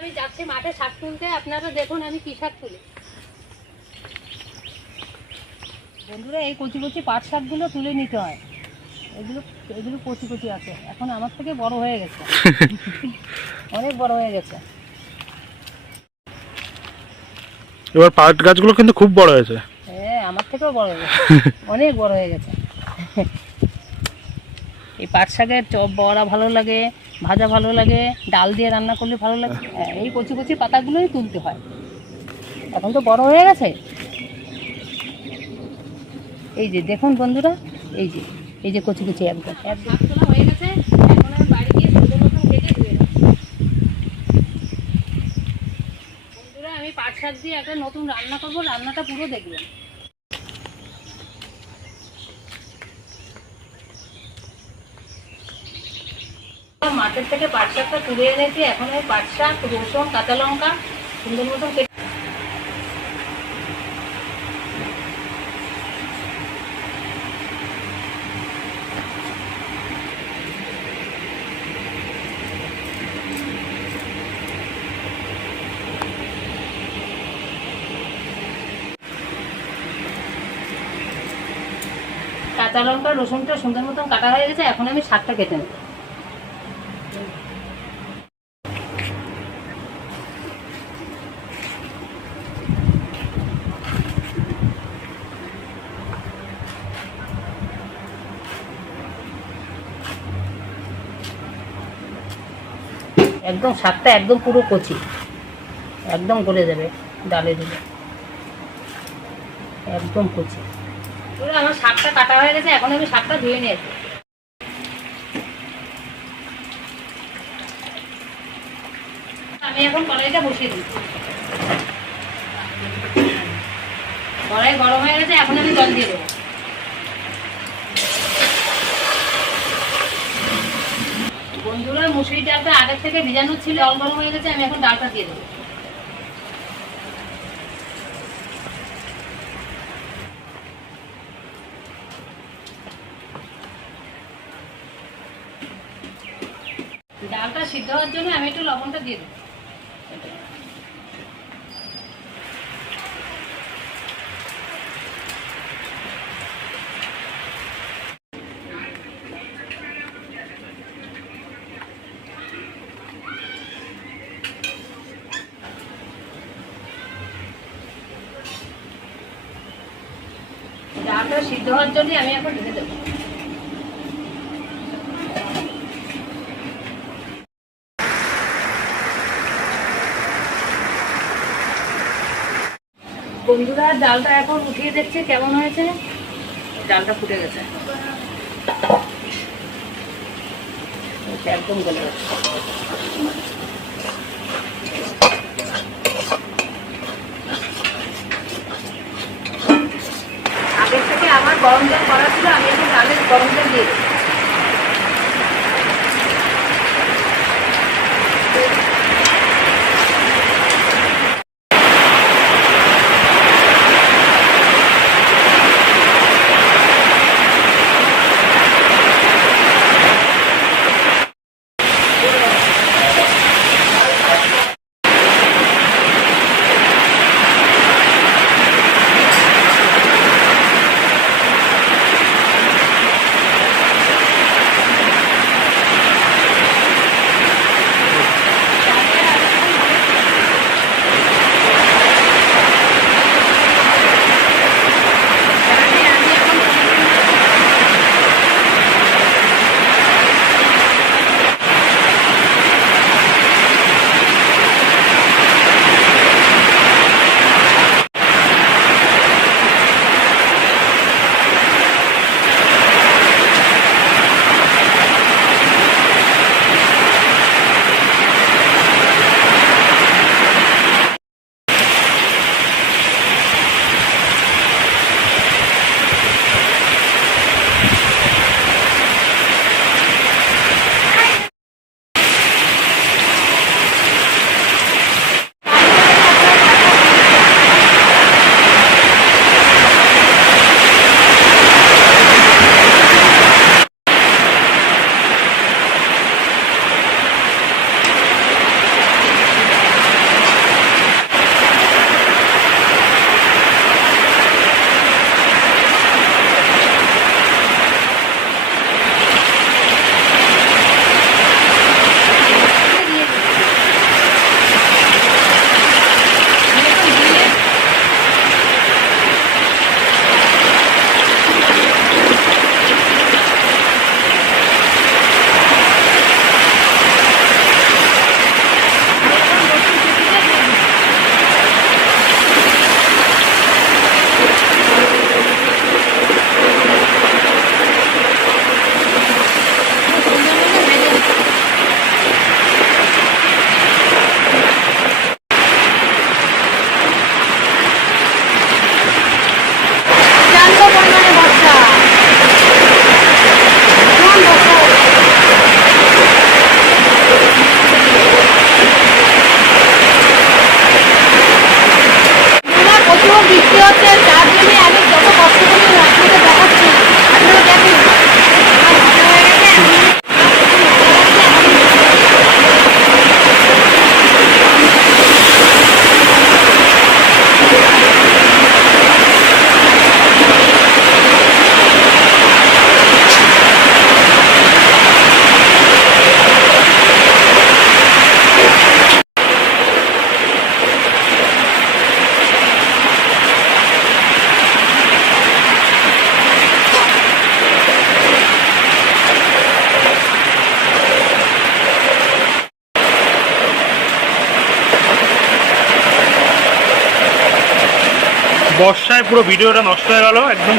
আমি যাচ্ছি মাঠে শাক তুলতে আপনারা দেখুন আমি কি শাক তুলি। বন্ধুরা এই কচি কচি পাট শাকগুলো তুলে নিতে হয়। এগুলো এগুলো কচি কচি আছে। এখন আমার থেকে বড় হয়ে গেছে। অনেক বড় হয়ে গেছে। এবার পাট গাছগুলো কিন্তু খুব বড় হয়েছে। হ্যাঁ আমার থেকেও বড় হয়েছে অনেক বড় হয়ে গেছে। এই পাট শাকের চপ বড়া ভালো লাগে ভাজা ভালো লাগে ডাল দিয়ে রান্না করলে ভালো লাগে। হ্যাঁ, এই কচি কচি পাতাগুলোই তুলতে হয়। এখন তো বড় হয়ে গেছে। এই যে দেখুন বন্ধুরা এই যে এই যে কচি কচি একদম। একদম হয়ে গেছে এখন বাড়ি গিয়ে বন্ধুরা আমি পাট শাক দিয়ে একটা নতুন রান্না করব রান্নাটা পুরো দেখবেন। মাঠের থেকে পাট শাকটা তুলে এনেছি। এখন আমি পাট শাক রসুন, কাঁচা লঙ্কা, সুন্দর মতন কাঁচা লঙ্কা, রসুনটা সুন্দর মতন কাটা হয়ে গেছে। এখন আমি শাকটা কেটে নেব। একদম শাকটা একদম পুরো কচি। একদম গলে যাবে, ডালে দিলে। একদম কচি। আমার শাকটা কাটা হয়ে গেছে, এখন আমি শাকটা ধুয়ে নিয়েছি আমি এখন কড়াইটা বসিয়ে দিই। কড়াই গরম হয়ে গেছে, এখন আমি জল দিয়ে দেবো বন্ধুরা ডালটা আগের থেকে ভেজানো ছিল গরম হয়ে গেছে, আমি এখন ডালটা দিয়ে দেবো। ডালটা সিদ্ধ হওয়ার জন্য আমি একটু লবণটা দিয়ে দেবো। ডালটা সিদ্ধ হওয়ার জন্য আমি এখন ঢেকে দেবো। বন্ধুরা, ডালটা এখন উঠিয়ে দেখছে, কেমন হয়েছে? ডালটা ফুটে গেছে। একদম গলে здесь. বর্ষায় পুরো ভিডিওটা নষ্ট হয়ে গেল একদম